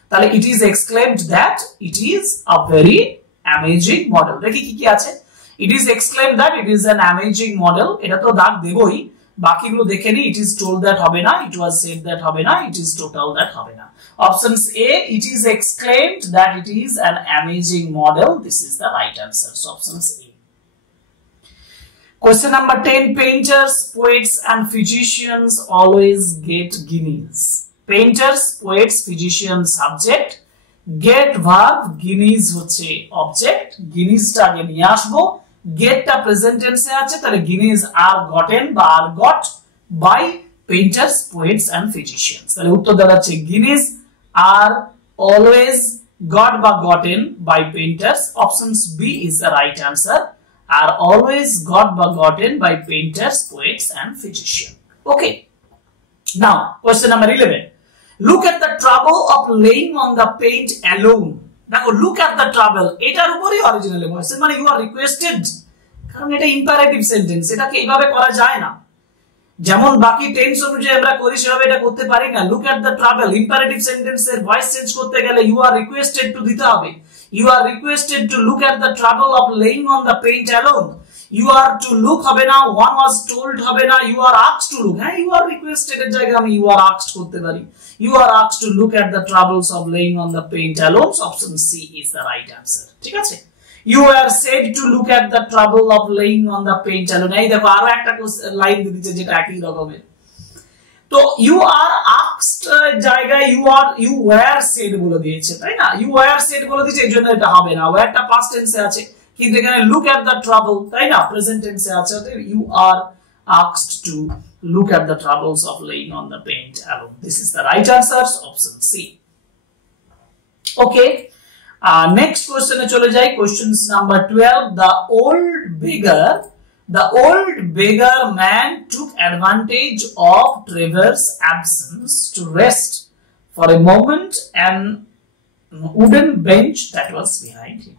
তাহলে it is exclaimed that it is a very amazing model, দেখি কি কি আছে, it is exclaimed that it is an amazing model, এটা তো দাগ দেবই, বাকিগুলো দেখে নি, it is told that হবে না, it was said that হবে না, it is total that হবে না, options A, it is exclaimed that it is an amazing model, this is the right answer, so options A। Question number 10, painters, poets and physicians always get guineas, painters, poets, physicians subject, get verb, guineas হচ্ছে object, guineas টা আগে নিয়ে আসবো, get টা present tense এ আছে, তাহলে guineas are gotten বা are got by painters, poets and physicians, তাহলে উত্তর দাঁড়াচ্ছে guineas are always got বা gotten by painters, options B is the right answer, are always got বা gotten by painters, poets and physicians। Okay, now question number 11, look at the trouble of laying on the paint alone, দেখো look at the trouble এটার উপরই originally voice, মানে you are requested, কারণ এটা imperative sentence, এটাকে এইভাবে করা যায় না, যেমন বাকি টেন্স অনুযায়ী আমরা করি সেভাবে এটা করতে পারি না। look at the trouble imperative সেন্টেন্সের ভয়েস চেঞ্জ করতে গেলে you are requested to দিতে হবে, you are requested to look at the trouble of laying on the paint alone, you are to look হবে না, one was told হবে না, you are asked to look, হ্যাঁ you are requested এর জায়গায় আমি you are asked করতে পারি, you are asked to look at the troubles of laying on the paint alone, so option C is the right answer, ঠিক আছে। you are said to look at the trouble of laying on the paint alone, এই দেখো আরো একটা line দিয়ে দিচ্ছে যেটা একই রকমের, তো you are asked জায়গায় you were said বলে দিয়েছে, তাই না, you were said বলে দিয়েছে, এর জন্য এটা হবে না, were টা past tense এ আছে, কিন্তু এখানে look at the trouble, তাই না, প্রেজেন্ট tense এ আছে, অতএব you are asked to look at the troubles of laying on the paint alone, this is the right answer, option C। Okay, next question এ চলে যাই, questions number 12, the old beggar man took advantage of Trevor's absence to rest for a moment and wooden bench that was behind him.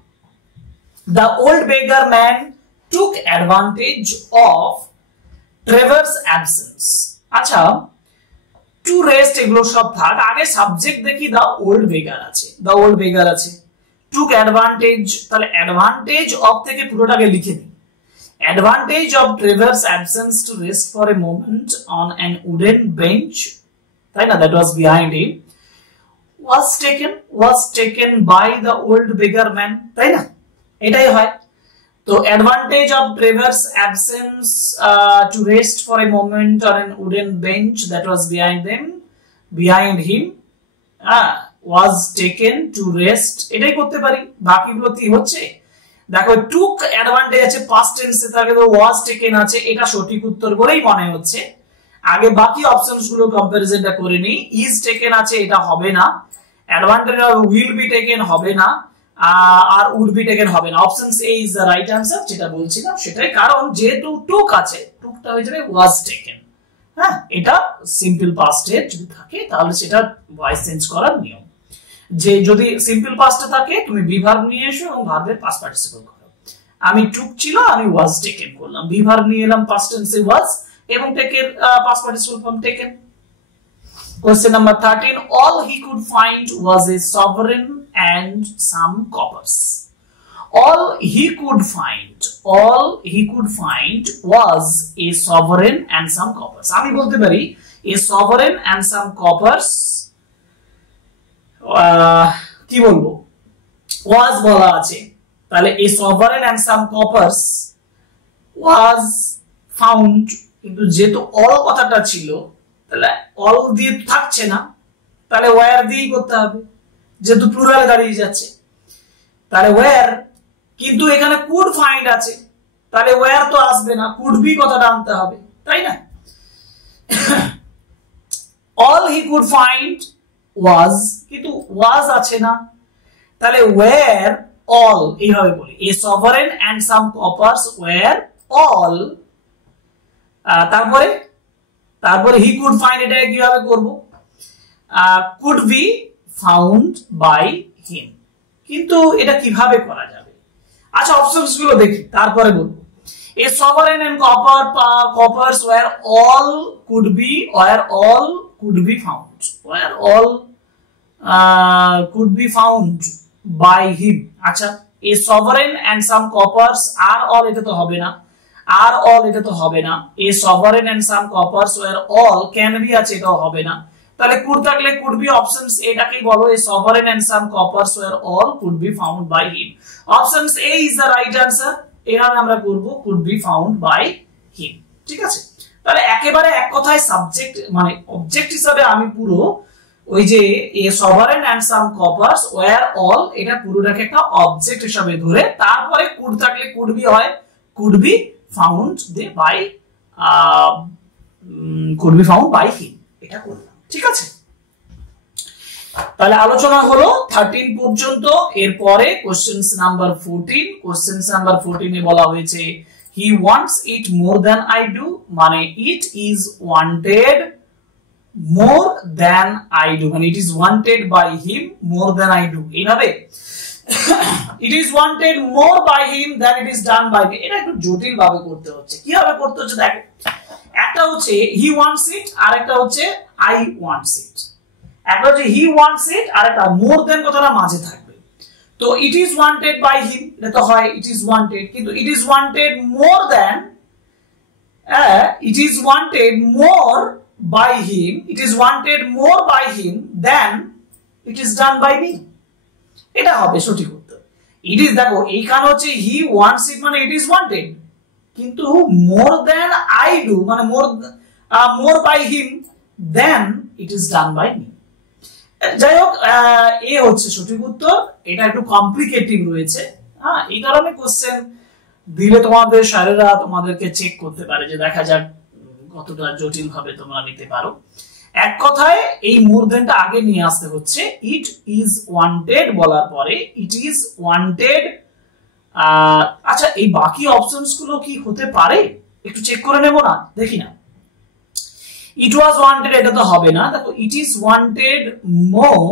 The old beggar man took advantage of Trevor's absence. আচ্ছা, to rest এগুলো সব থাক, আগে subject দেখি the old beggar আছে, the old beggar আছে, took advantage, তাহলে advantage of থেকে পুরোটাকে লিখে দিই, advantage of Trevor's absence to rest for a moment on an wooden bench, তাই না, that was behind him, was taken by the old beggar man, তাই না, এটাই হয়। তো advantage of Trevor's absence to rest for a moment on an wooden bench that was behind him was taken to rest, এটাই করতে পারি, বাকিগুলো কি হচ্ছে দেখো, took advantage আছে past tense এ, থাকে তো was taken আছে, এটা সঠিক উত্তর বলেই মনে হচ্ছে। আগে বাকি অপশনস গুলো কম্পারিজনটা করে নিই, is taken আছে, এটা হবে না, advantage of will be taken হবে না, আর would be taken হবে না, option A is the right answer, যেটা বলছিলাম সেটাই, কারণ যেহেতু took আছে, tookটা হয়ে যাবে was taken। হ্যাঁ, এটা সিম্পল পাস্টে যদি থাকে তাহলে সেটা ভয়েস চেঞ্জ করার নিয়ম, যে যদি সিম্পল পাস্টে থাকে তুমি বি ভার্ব নিয়ে এসো এবং ভার্বের পাস্ট পার্টিসিপল করো। আমি took ছিল, আমি was taken করলাম, বি ভার্ব নিয়ে এলাম পাস্ট টেন্সে was এবং টেকের past participle form taken। Question number 13. All he could find was a sovereign and some coppers. All he could find was a sovereign and some coppers. আমি বলতে পারি a sovereign and some coppers, কি বলবো, was বলা আছে, তাহলে a sovereign and some coppers was found, কিন্তু যেহেতু all কথাটা ছিল তাহলে all দিয়ে থাকছে না, তাহলে where দিয়ে করতে হবে, যেহেতু প্লুরালে দাঁড়িয়ে যাচ্ছে, তাহলে where, কিন্তু এখানে could find আছে, তাহলে where তো আসবে না, could be কথাটা আনতে হবে, তাই না। all he could find was, কিন্তু was আছে না, তাহলে where all, এইভাবে বলি, a sovereign and some coppers were all, তারপরে he could find, এটা কিভাবে করব, could be found by him, কিন্তু এটা কিভাবে করা যাবে, আচ্ছা অপশনস গুলো দেখি তারপরে বলবো। a sovereign and coppers were all could be found, were all could be found by him, আচ্ছা a sovereign and some coppers are all, এটা তো হবে না, are all এটা তো হবে না, a sovereign and some coppers were all can be আছে, এটাও হবে না, তাহলে could থাকলে could be অপশনস এটাকেই বলো, a sovereign and some coppers were all could be found by him, options A is the right answer, এখানে আমরা করব could be found by him, ঠিক আছে। তাহলে একেবারে এক কথায় সাবজেক্ট মানে অবজেক্ট হিসাবে আমি পুরো ওই যে a sovereign and some coppers were all, এটা পুরোটাকে একটা অবজেক্ট হিসাবে ধরে তারপরে could থাকলে could be হয়, could be found by him, এটা করলাম, ঠিক আছে। তাহলে আলোচনা হলো 13 পর্যন্ত, এরপরে কোশ্চেন্স নাম্বার 14 এ বলা হয়েছে he wants it more than I do, মানে it is wanted more than I do, মানে it is wanted by him more than I do, এইভাবে it is wanted more by him than it is done by me, এটা একটু জটিল ভাবে করতে হচ্ছে, কিভাবে করতে হচ্ছে দেখো, একটা হচ্ছে he wants it আর একটা হচ্ছে I wants it, একটা হচ্ছে he wants it আর একটা more than কথাটা মাঝে থাকবে, তো it is wanted by him, এটা তো হয় it is wanted, কিন্তু it is wanted more than, it is wanted more by him, it is wanted more by him than it is done by me, এটা হবে সঠিক উত্তর। it is, দেখো এইখানে হচ্ছে he wants it মানে it is wanted, কিন্তু more than I do মানে more by him than it is done by me, যাই হোক এ হচ্ছে সঠিক উত্তর, এটা একটু কমপ্লিকেটিভ রয়েছে, হ্যাঁ এই কারণে কোশ্চেন দিলে তোমাদের স্যারেরা তোমাদেরকে চেক করতে পারে যে দেখা যাক কতটা জটিল ভাবে তোমরা নিতে পারো। এক কথায় এই মোর দেনটা আগে নিয়ে আসতে হচ্ছে, ইট ইজ ওয়ান্টেড বলার পরে ইট ইজ ওয়ান্টেড, আচ্ছা এই বাকি অপশনস গুলো কি হতে পারে একটু চেক করে নেব না, দেখি না, ইট ওয়াজ ওয়ান্টেড এটা তো হবে না, দেখো it is wanted more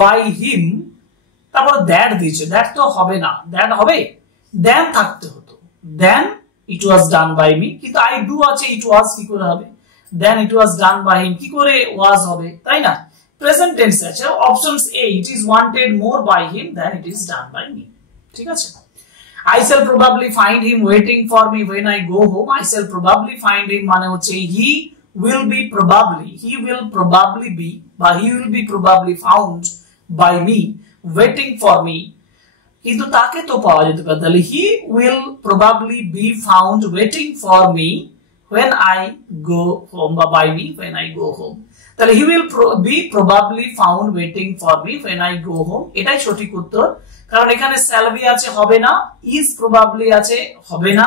by him, তারপরে দ্যাট দিয়েছে, দ্যাট তো হবে না, দ্যাট হবে দেন থাকতে হতো, দেন ইট ওয়াজ ডান বাই মি, কিন্তু আই ডু আছে, ইট ওয়াজ কি করে হবে, দেন ইট ওয়াজ ডান বাই হিম কি করে ওয়াজ হবে, তাই না? প্রেজেন্ট টেন্স আছে, options A, it is wanted more by him then it is done by me, ঠিক আছে? I shall probably find him waiting for me when I go home. I shall probably find him মানে হচ্ছে he will be be বা he will be probably found by me waiting for me, কিন্তু তাকে তো পাওয়া যেতে পারে, তাহলে he will probably be found waiting for me when I go home বা by me when I go home, তাহলে he will be probably found waiting for me when I go home, এটাই সঠিক উত্তর। কারণ এখানে shall be আছে, হবে না, is probably আছে, হবে না,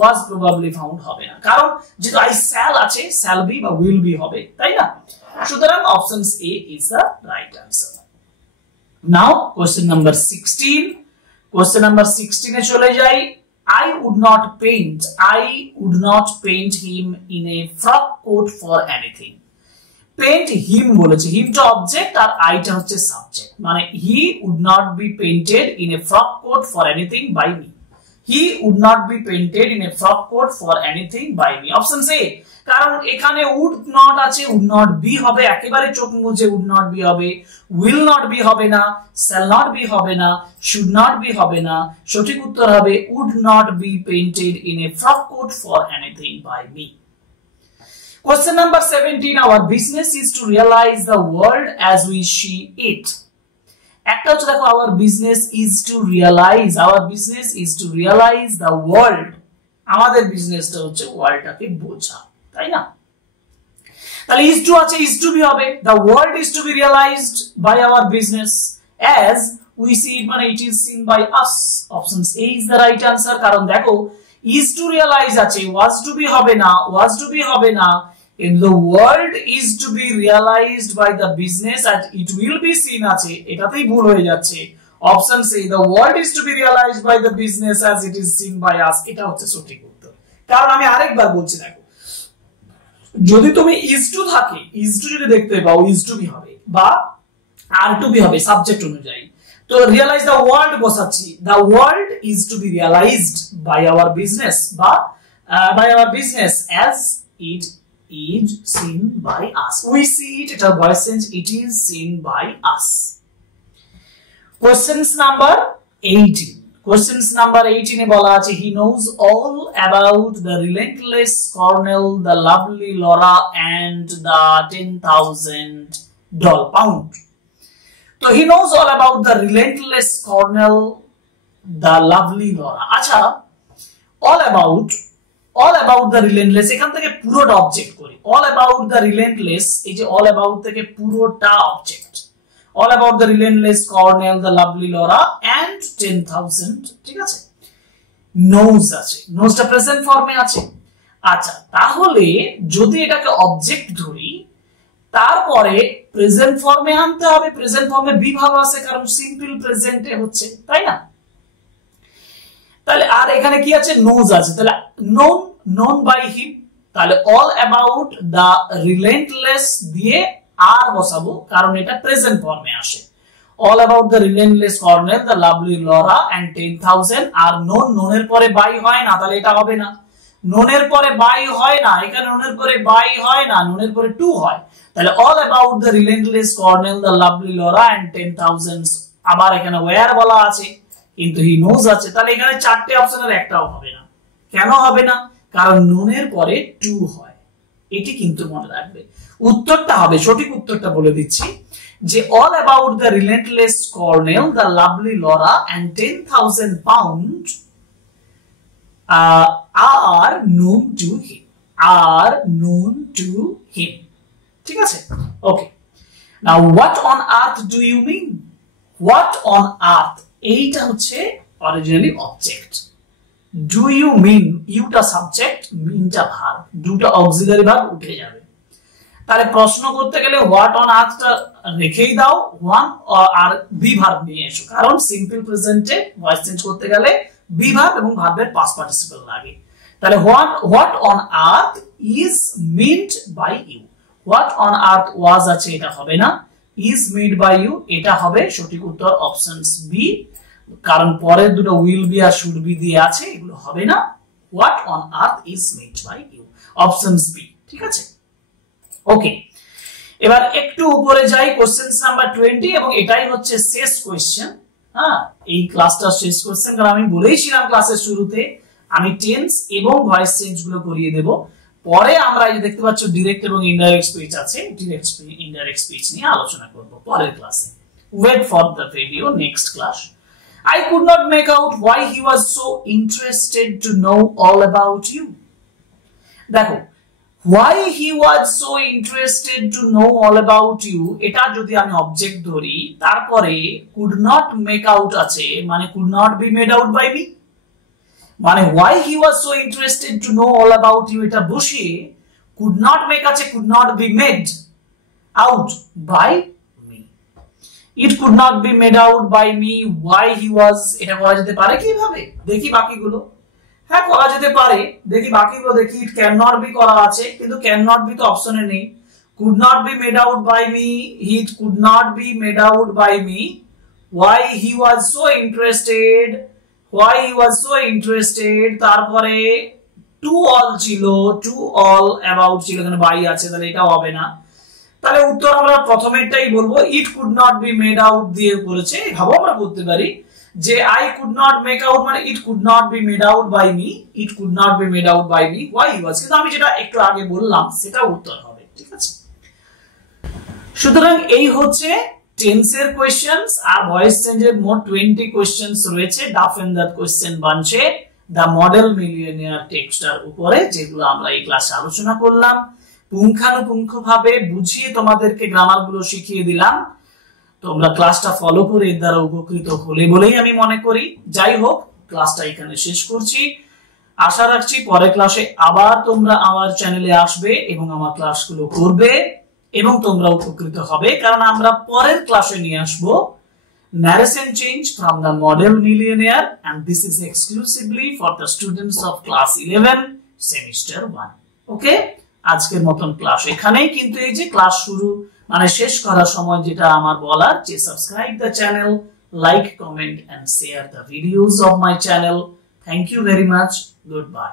was probably found হবে না, কারণ যেহেতু I shall আছে, shall be বা will be হবে, তাই না? সুতরাং option A is the right answer. Now question number 16, question number 16 এ চলে যাই। I would not paint him in a frock coat for anything. Paint him বলেছে, হিমটা অবজেক্ট আর আইটা হচ্ছে সাবজেক্ট, মানে he would not be painted in a frock coat for anything by me, he would not be painted in a frock coat for anything by me, option A. কারণ এখানে would not আছে, would not be হবে, একেবারে চোখ মুছে would not be হবে, will not be হবে না, শ্যাল নট বি হবে না, শুড নট বি হবে না, সঠিক উত্তর হবে would not be painted in a frock coat for anything by me. Question number 17, our business is to realize the world as we see it. একটা হচ্ছে দেখো, our business is to realize the world, আমাদের বিজনেসটা হচ্ছে ওয়ার্ল্ডটাকে বোঝা, তাই না? তাহলে is to আছে, is to be হবে, the world is to be realized by our business as we see it, মানে it is seen by us, option A is the right answer। কারণ দেখো is to realize আছে, was to be হবে না, in the world is to be realized by the business and it will be seen আছে, এটাতেই ভুল হয়ে যাচ্ছে, option C the world is to be realized by the business as it is seen by us, এটা হচ্ছে সঠিক উত্তর। কারণ আমি আরেকবার বলছি, দেখো যদি তুমি is to থাকে, is to যদি দেখতে পাও is to be হবে বা are to be হবে সাবজেক্ট অনুযায়ী, তো realize the world বসাচ্ছি, the world is to be realized by our business বা by our business as it is seen by us, we see it, এটা voice change, it is seen by us। Questions number 18 এ বলা আছে he knows all about the relentless Cornell, the lovely Laura and the 10,000 pound, তো he knows all about the relentless Cornell, the lovely Laura। আচ্ছা, all about the relentless, এখান থেকে পুরোটা object করি, all about the relentless, এই যে all about থেকে পুরোটা object, all about the relentless Cornell, the lovely Laura and 10,000, ঠিক আছে? knows আছে, knows-টা প্রেজেন্ট ফর্মে আছে। আচ্ছা, তাহলে যদি এটাকে অবজেক্ট ধরি, তারপরে প্রেজেন্ট ফর্মে আনতে হবে, প্রেজেন্ট ফর্মে বি ভার্ব আছে, কারণ সিম্পল প্রেজেন্টে হচ্ছে, তাই না? তাহলে আর এখানে কি আছে, নোজ আছে, তাহলে known by him, তাহলে all about the relentless দিয়ে আর বসাবো, কারণ এটা প্রেজেন্ট ফর্মে আসে, all about the relentless Cornell, the lovely Laura and 10,000, R known এর পরে বাই হয় না, তাহলে এটা হবে না, known এর পরে বাই হয় না, এখানে known এর পরে বাই হয় না, known এর পরে টু হয়, তাহলে all about the relentless Cornell, the lovely Laura and 10,000, আবার এখানে where বলা আছে কিন্তু he knows আছে, তাহলে এখানে চারটে অপশনের একটাও হবে না। কেন হবে না? কারণ known এর পরে টু হয়, এটি কিন্তু মনে রাখবে। উত্তরটা হবে, সঠিক উত্তরটা বলে দিচ্ছি, যে all about the relentless Cornell, the lovely Laura and 10,000 pound are known to him, ঠিক আছে? ওকে, now what on earth do you mean? what on earth, এইটা হচ্ছে originally object, do you mean, ইউটা সাবজেক্ট, মিনটা ভার্ব, দুটো অক্সিলারি ভার্ব উঠে যাবে, তাহলে প্রশ্ন করতে গেলে হোয়াট অন আর্থটা রেখেই দাও, ওয়ান আর বি ভার্ব নিয়ে এসো, কারণ সিম্পল প্রেজেন্টে ভয়েস চেঞ্জ করতে গেলে বি ভার্ব এবং ভার্বের পাস্ট পার্টিসিপল লাগে। তাহলে what on earth is meant by you, what on earth was আছে, এটা হবে না, ইজ মেড বাই ইউ, এটা হবে সঠিক উত্তর অপশন বি, কারণ পরের দুটো উইল বি আর শুড বি দিয়ে আছে, এগুলো হবে না। What on earth is made by you, option B, ঠিক আছে। ওকে, এবার একটু উপরে যাই, কোশ্চেন নাম্বার 20, এবং এটাই হচ্ছে শেষ কোশ্চেন। হ্যাঁ, এই ক্লাসটা শেষ কোশ্চেন, কারণ আমি বলেইছিলাম ক্লাসের শুরুতে আমি টেন্স এবং ভয়েস চেঞ্জ গুলো করিয়ে দেব। পরে আমরা এই দেখতে পাচ্ছ ডিরেক্ট এবং ইনডাইরেক্ট স্পিচ আছে, ডিরেক্ট ইনডাইরেক্ট স্পিচ নিয়ে আলোচনা করব পরের ক্লাসে। Wait for the video, next class. I could not make out why he was so interested to know all about you. দেখো, why he was so interested to know all about you, এটা যদি আমি object ধরি, তারপরে could not make out আছে, মানে could not be made out by me, মানে why he was so interested to know all about you এটা বসিয়ে could not make আছে could not be made out by me. It could not be made out by me why he was, এটা করা যেতে পারে কিভাবে, দেখি বাকিগুলো। হ্যাঁ, করা যেতে পারে, দেখি বাকিগুলো দেখি। It cannot be করা আছে, কিন্তু cannot be তো অপশনে নেই। Could not be made out by me, it could not be made out by me why he was so interested, why he was so interested, তারপরে to all ছিল, to all about ছিল, এখানে by আছে, তাহলে এটা হবে না। তাহলে উত্তর আমরা প্রথমেরটাই বলবো, it could not be made out দিয়ে করেছে, এভাবেও আমরা করতে পারি যে I could not make out মানে it could not be made out by me, it could not be made out by me why he was, কিন্তু আমি যেটা একটু আগে বললাম সেটা উত্তর হবে, ঠিক আছে। সুতরাং এই হচ্ছে টেন্সের কোশ্চেন্স আর ভয়েস চেঞ্জের মোট 20 কোশ্চেন্স রয়েছে ডাফ এন্ড দ্যাট কোশ্চেন বাঞ্চে দ্য মডেল মিলিয়নিয়ার টেক্সটার উপরে, যেগুলো আমরা এই ক্লাসে আলোচনা করলাম। পুঙ্খানুপুঙ্খভাবে বুঝিয়ে তোমাদেরকে গ্রামার গুলো শিখিয়ে দিলাম, তোমরা ক্লাসটা ফলো করে এর দ্বারা উপকৃত হলে বলেই আমি মনে করি। যাই হোক, ক্লাসটা এখানে শেষ করছি। আশা রাখছি পরের ক্লাসে আবার তোমরা আমার চ্যানেলে আসবে এবং আমার ক্লাসগুলো করবে এবং তোমরা উপকৃত হবে, কারণ আমরা পরের ক্লাসে নিয়ে আসবো narration change from the model millionaire, and this is exclusively for the students of class 11 semester 1. ওকে, আজকের মতন ক্লাস এখানেই, কিন্তু এই যে ক্লাস শুরু মানে শেষ করার সময় যেটা আমার বলার, যে subscribe the channel, like, comment and share the videos of my channel. Thank you very much, good bye.